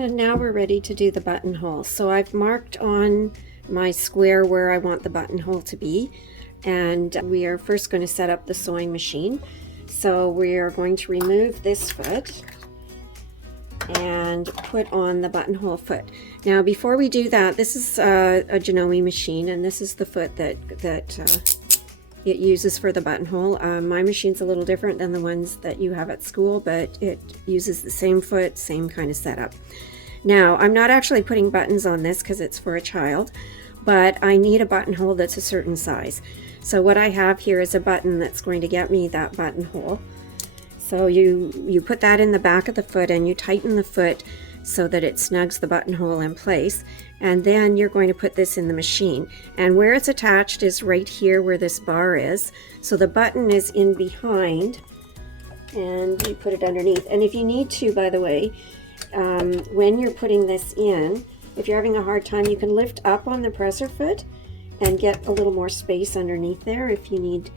And now we're ready to do the buttonhole. So I've marked on my square where I want the buttonhole to be, and we are first going to set up the sewing machine. So we are going to remove this foot and put on the buttonhole foot. Now before we do that, this is a Janome machine, and this is the foot that it uses for the buttonhole. My machine's a little different than the ones that you have at school, but it uses the same foot, same kind of setup. Now, I'm not actually putting buttons on this because it's for a child, but I need a buttonhole that's a certain size. So what I have here is a button that's going to get me that buttonhole. So you put that in the back of the foot and you tighten the foot so that it snugs the buttonhole in place, and then you're going to put this in the machine. And where it's attached is right here where this bar is. So the button is in behind, and you put it underneath. And if you need to, by the way, when you're putting this in, if you're having a hard time, you can lift up on the presser foot and get a little more space underneath there if you need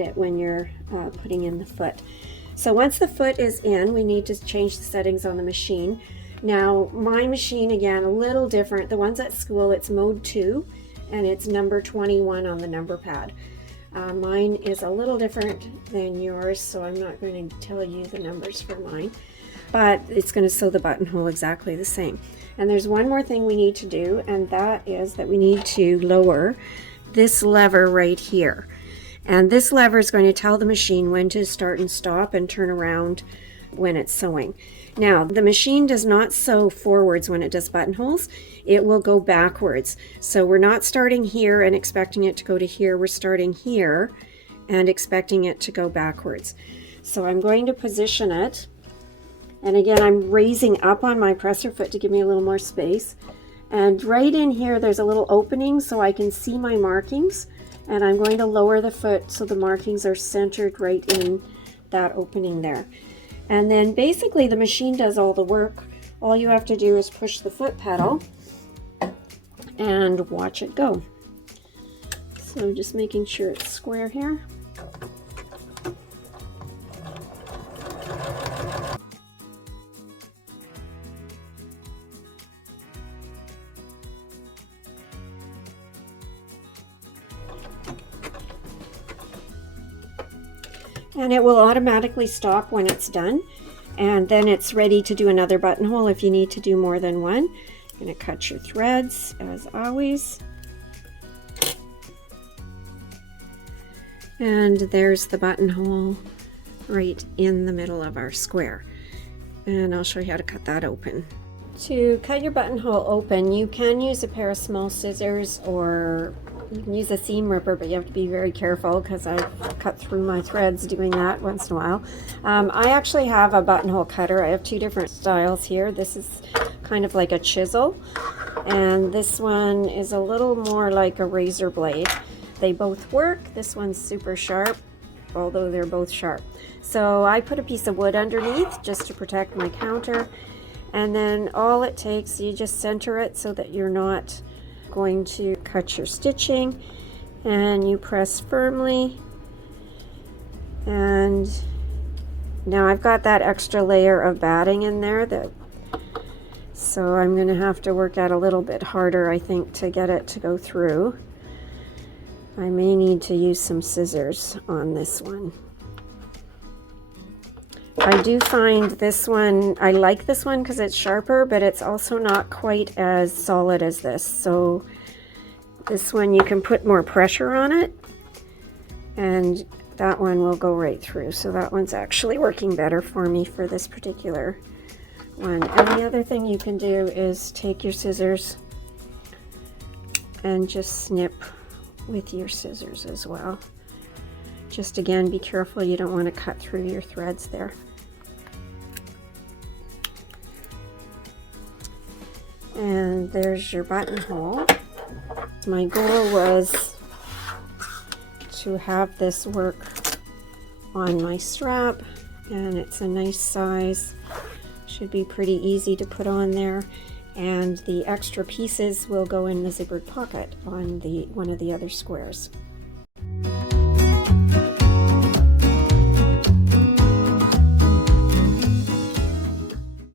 it when you're putting in the foot. So once the foot is in, we need to change the settings on the machine. Now my machine, again, a little different. The ones at school, it's mode 2 and it's number 21 on the number pad. Mine is a little different than yours, so I'm not going to tell you the numbers for mine, but it's going to sew the buttonhole exactly the same. And there's one more thing we need to do, and that is that we need to lower this lever right here. And this lever is going to tell the machine when to start and stop and turn around when it's sewing. Now, the machine does not sew forwards when it does buttonholes. It will go backwards. So we're not starting here and expecting it to go to here. We're starting here and expecting it to go backwards. So I'm going to position it. And again, I'm raising up on my presser foot to give me a little more space. And right in here, there's a little opening so I can see my markings. And I'm going to lower the foot so the markings are centered right in that opening there. And then basically the machine does all the work. All you have to do is push the foot pedal and watch it go. So just making sure it's square here. And it will automatically stop when it's done, and then it's ready to do another buttonhole if you need to do more than one. You're going to cut your threads as always, and there's the buttonhole right in the middle of our square, and I'll show you how to cut that open. To cut your buttonhole open, you can use a pair of small scissors, or you can use a seam ripper, but you have to be very careful because I've cut through my threads doing that once in a while. I actually have a buttonhole cutter. I have two different styles here. This is kind of like a chisel, and this one is a little more like a razor blade. They both work. This one's super sharp, although they're both sharp. So I put a piece of wood underneath just to protect my counter, and then all it takes, you just center it so that you're not going to cut your stitching, and you press firmly. And now I've got that extra layer of batting in there, so I'm going to have to work out a little bit harder, I think, to get it to go through. I may need to use some scissors on this one. I do find this one, I like this one because it's sharper, but it's also not quite as solid as this. So this one, you can put more pressure on it, and that one will go right through. So that one's actually working better for me for this particular one. And the other thing you can do is take your scissors and just snip with your scissors as well. Just again, be careful, you don't want to cut through your threads there. And there's your buttonhole. My goal was to have this work on my strap, and it's a nice size. Should be pretty easy to put on there, and the extra pieces will go in the zippered pocket on one of the other squares.